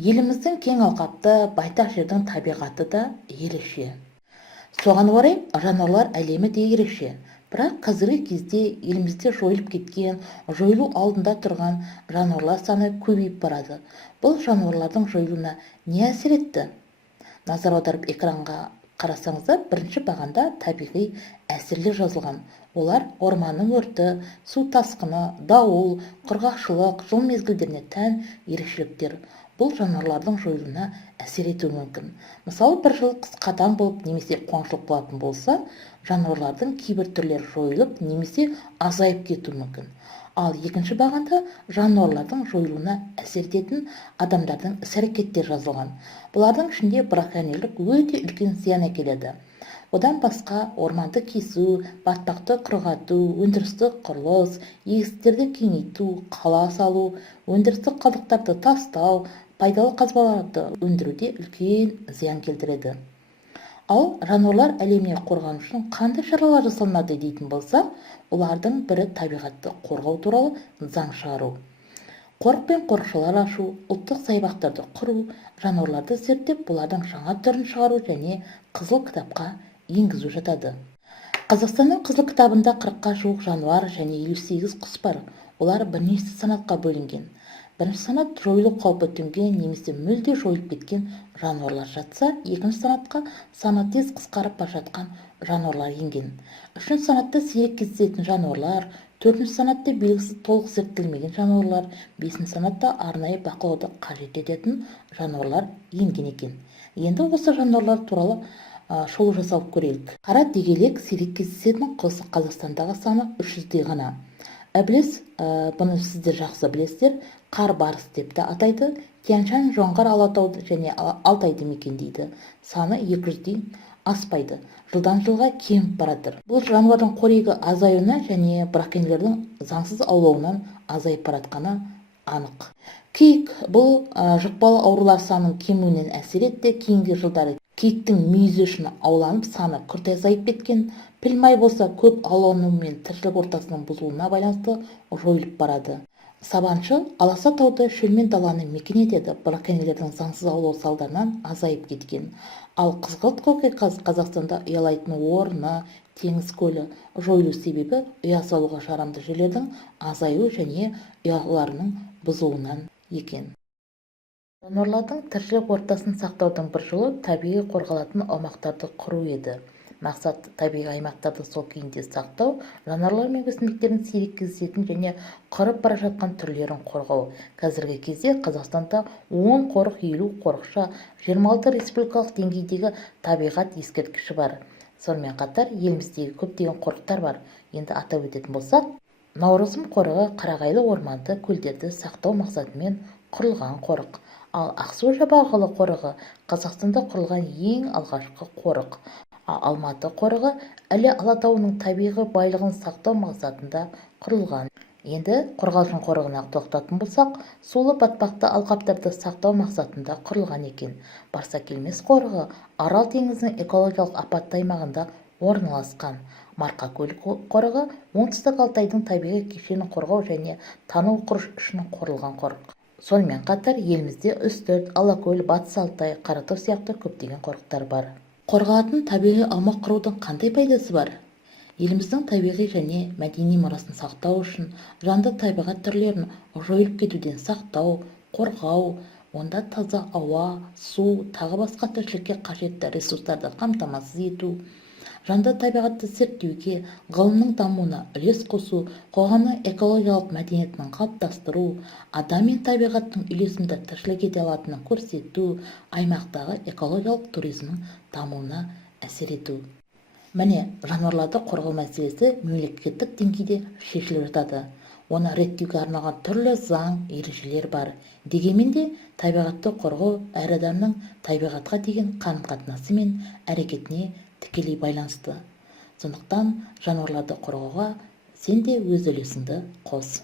Еліміздің кең алқапты байтақ жердің табиғаты да ерекше. Соған орай жануарлар әлемі де ерекше. Бірақ қазіргі кезде елімізде жойылып кеткен, жойылу алдында тұрған жануарлар саны көбейіп барады. Бұл жануарлардың жойылуына не әсер етті? Назар аударып экранға қарасаңыздар, бірінші бағанда табиғи әсерлер жазылған. Олар орманның өрті, су тасқыны, дауыл, құрғақшылық, жыл мезгілдеріне тән ерекшеліктер. Бұл жануарлардың жойылуына әсер етуі мүмкін. Мысалы, бір жыл қыс қатаң болып немесе қуаңшылық болатын болса, жануарлардың кейбір түрлері жойылып немесе азайып кетуі мүмкін. Ал екінші бағанда жануарлардың жойылуына әсер ететін адамдардың іс-әрекеттері жазылған. Бұлардың ішінде браконьерлік өте үлкен зиян әкеледі. Одан басқа орманды кесу, батпақты құрғату, өндірістік құрылыс, егістерді кеңейту, қала салу, өндірістік қалдықтарды тастау, пайдалы қазбаларды өндіруде үлкен зиян келтіреді. Ал жануарлар әлеміне қорғану үшін қандай шаралар жасалынады дейтін болсақ, олардың бірі табиғатты қорғау туралы заң шығару. Қорық пен қорықшалар ашу, ұлттық саябақтарды құру, жануарларды зерттеп, бұлардың жаңа түрін шығару және қызыл кітапқа енгізу жатады. Қазақстанның қызыл кітабында 40-қа жуық жануар және 58 құс бар. Олар бірнеше санатқа бөлінген. Бірінші санат жойылу қаупі төнген немесе мүлде жойылып кеткен жануарлар жатса, екінші санатқа саны тез қысқарып бара жатқан жануарлар енген. Үшінші санатта сирек кездесетін жануарлар, төртінші санатта белгісіз толық зерттелмеген жануарлар, бесінші санатта арнайы бақылауды қажет ететін жануарлар енген екен. Енді осы жануарлар туралы шолу жасалып көрелік. Қара дегелек сирек кездесетін құс, Қазақстандағы саны 300-дей ғана. Әбілес, бұны сіздер жақсы білесіздер, қар барыс деп те атайды. Тянь-шань, Жоңғар, Алатауды және Алтайды мекендейді. Саны 200-ден аспайды. Жылдан жылға кеміп баратыр. Бұл жануардың қорегі азаюына және браконьерлердің заңсыз аулауынан азайып баратқаны анық. Киік, бұл жұқпалы аурулар санының кемуінен әсер етті. Кейінгі жылдары киіктің мүйізі үшін ауланып, саны күрт азайып кеткен. Пілмай болса көп аулану мен тіршілік ортасының бұзылуына байланысты жойылып барады. Сабаншы аласа тауды, шөл мен даланы мекен етеді. Браконьерлердің заңсыз аулау салдарынан азайып кеткен. Ал қызғылт қоқиқаз Қазақстанда ұялайтын орны, теңіз көлі жойылу себебі ұя салуға жарамды жерлердің азаю және ұяларының бұзылуынан екен. Жануарлардың тіршілік ортасын сақтаудың бір жолы табиғи қорғалатын аумақтарды құру еді. Мақсат табиғи аймақтарды сол күйінде сақтау, жануарлар мен өсімдіктердің сирек кездесетін және құрып бара жатқан түрлерін қорғау. Қазіргі кезде Қазақстанда 10 қорық, 50 қорықша, 26 республикалық деңгейдегі табиғат ескерткіші бар. Сонымен қатар еліміздегі көптеген қорықтар бар. Енді атап өтетін болсақ, Наурызым қорығы Қарағайлы орманды көлдерді сақтау мақсатымен құрылған қорық. Ал Ақсу-Жабағылы қорығы Қазақстанда құрылған ең алғашқы қорық. Алматы қорығы Іле Алатауының табиғи байлығын сақтау мақсатында құрылған. Енді Қорғалжын қорығына тоқтатын болсақ, сулы батпақты алқаптарды сақтау мақсатында құрылған екен. Барсакелмес қорығы Арал теңізінің экологиялық апатты аймағында орналасқан. Марқакөл қорығы оңтүстік Алтайдың табиғи кешенін қорғау және тану құрыш үшін құрылған қорық. Сонымен қатар елімізде Үстірт, Алакөл, Батыс Алтай, Қаратау сияқты көптеген қорықтар бар. Қорғалатын табиғи аумақ құрудың қандай пайдасы бар? Еліміздің табиғи және мәдени мұрасын сақтау үшін жанды табиғат түрлерін жойылып кетуден сақтау, қорғау, онда таза ауа, су, тағы басқа тіршілікке қажетті ресурстарды қамтамасыз ету, жанды табиғатты зерттеуге, ғылымның дамуына үлес қосу, қоғамның экологиялық мәдениетінің қалыптастыру, адам мен табиғаттың үйлесімді тіршілік ете алатынын көрсету, аймақтағы экологиялық туризмнің дамуына әсер ету. Міне, жануарларды қорғау мәселесі мемлекеттік деңгейде шешіліп жатады. Оны реттеуге арналған түрлі заң, ережелер бар. Дегенмен де табиғатты қорғау әр адамның табиғатқа деген қарым-қатынасы мен әрекетіне тікелей байланысты. Сондықтан жануарларды қорғауға сен де өз үлесіңді қос.